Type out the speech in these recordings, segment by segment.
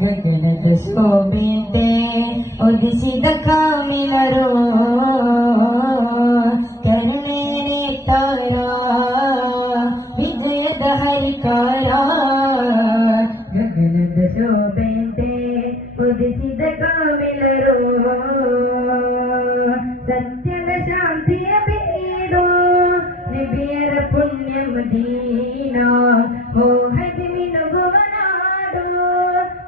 ಗಗನದ ಶೋಭೆಂತೆ ಉದಿಸಿದ ಕಾಮಿನರು ಕರುಣೆಯೇ ತಾರ ವಿಜಯದ ಹರಿಕಾರ ಗಗನದ ಶೋಭೆಂತೆ ಉದಿಸಿದ ಕಾಮಿನರು ಸತ್ಯದ ಶಾಂತಿಯ ಬೀಡು ನಿಬಿಯರ ಪುಣ್ಯ ಮದೀನಾ ಮೋಹದಿ ಮಿನುಗುವ ನಾಡು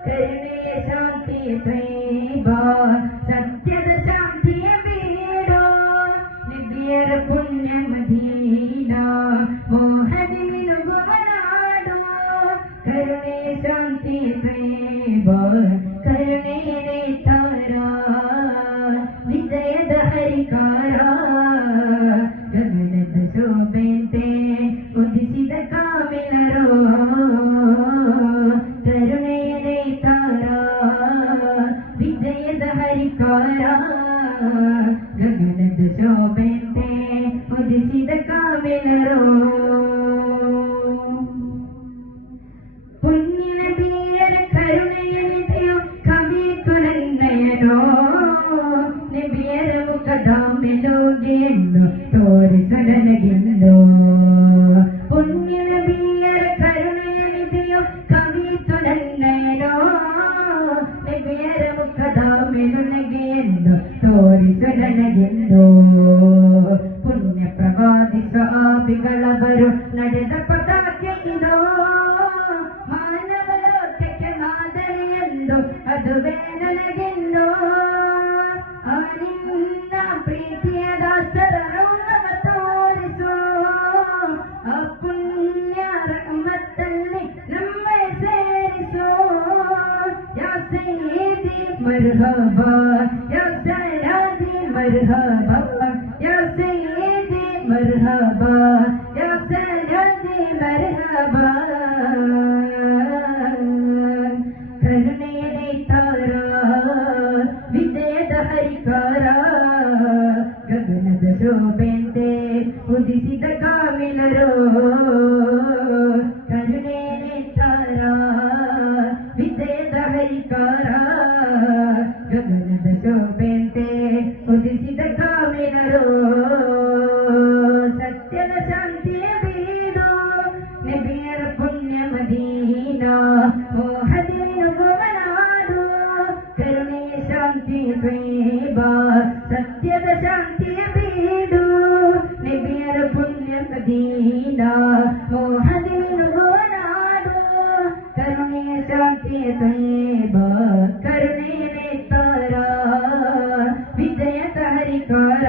ಕರುಣೆಯ ಶಾಂತಿಯ ತ್ವೈಬಾ ಸತ್ಯದ ಶಾಂತಿಯ ಬೀಡು ನಿಬಿಯರ ಪುಣ್ಯ ಮದೀನಾ ಮೋಹದಿ ಮಿನುಗುವ ನಾಡು ಕರುಣೆಯ ಶಾಂತಿಯ ತ್ವೈಬಾ ಕರುಣೆಯೇ ತಾರ ವಿಜಯದ ಹರಿಕಾರ ಗಗನದ ಶೋಭೆಂತೆ ಉದಿಸಿದ ಕಾಮಿನರು ಕರುಣೆಯೇ ತಾರ ವಿಜಯದ ಹರಿಕಾರ ಗಗನದ ಶೋಭೆಂತೆ ಉದಿಸಿದ ಕಾಮಿನರು ಪುಣ್ಯ ಬೀರರ ಕರುಣೆಯ ನಿಧಿಯು ಕವಿತು ನನ್ನಯನೋ ನಿಬಿಯರ ಮುಖದ ಮೆಲುಗೆಯನ್ನು ತೋರಿಸ ನನಗೆಂದು ಪುಣ್ಯ ಬೀರರ ಕರುಣೆಯ ನಿಧಿಯು ಕವಿತು ನನ್ನಯನೋ ನಿಬಿಯರ ಮುಖದ ಮೆಲುಗೆಯನ್ನು ತೋರಿಸ ನನಗೆಂದು ಪುಣ್ಯ ಪ್ರವಾದಿಸ ಆಪಿಗಳವರು ನಡೆದ ಪದಾಕೆ ಇದೋ ಮಾನವ ಲೋಕಕ್ಕೆ ಮಾದರಿಯೆಂದು ಅದುವೇ ನನಗೆಂದು ನಿನ್ನ ಪ್ರೀತಿಯ ದಾಸರನ್ನು ನಮ ತೋರಿಸು ಆ ಪುಣ್ಯ ರಹಮತ್ತಲ್ಲಿ ನಮ್ಮ ಸೇರಿಸು ಯಾ ಸಯ್ಯಿದಿ ಮರ್ಹಬಾ ಯಾ ಸಯ್ಯಿದಿ ಮರ್ಹಬಾ ಯಾ ಸಯ್ಯಿದಿ ಮರ್ಹಬಾ ಯಾ ಸಯ್ಯಿದಿ ಮರ್ಹಬಾ ಕರುಣೆಯೇ ತಾರ ವಿಜಯದ ಹರಿಕಾರ ಗಗನದ ಶೋಭೆಂತೆ ಉದಿಸಿದ ಕಾಮಿನರು ಕರುಣೆಯೇ ತಾರ ವಿಜಯದ ಹರಿಕಾರ ಗಗನದ ಶೋಭೆಂತೆ ಉದಿಸಿದ ಕಾಮಿನರು ಸತ್ಯದ ಶಾಂತಿಯ ಬೀಡು ನಬಿಯರ ಪುಣ್ಯ ಮದೀನಾ ಮೋಹದಿ ಮಿನುಗುವ ನಾಡು ಕರುಣೆಯ ಶಾಂತಿಯ ತ್ವೈಬಾ ಸತ್ಯದ ಶಾಂತಿಯ ಬೀಡು ನಬಿಯರ ಪುಣ್ಯ ಮದೀನಾ ಮೋಹದಿ ಮಿನುಗುವ ನಾಡು ಕರುಣೆಯ ಶಾಂತಿಯ ತ್ವೈಬಾ ಕರುಣೆಯೇ ತಾರ ವಿಜಯದ ಹರಿಕಾರ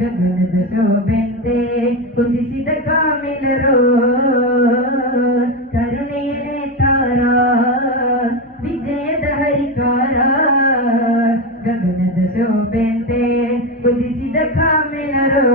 ಗಗನದ ಶೋಭೆಂತೆ ಉದಿಸಿದ ಕಾಮಿನರು ಕರುಣೆಯೇ ತಾರ ವಿಜಯದ ಹರಿಕಾರ ಗಗನದ ಶೋಭೆಂತೆ ಉದಿಸಿದ ಕಾಮಿನರು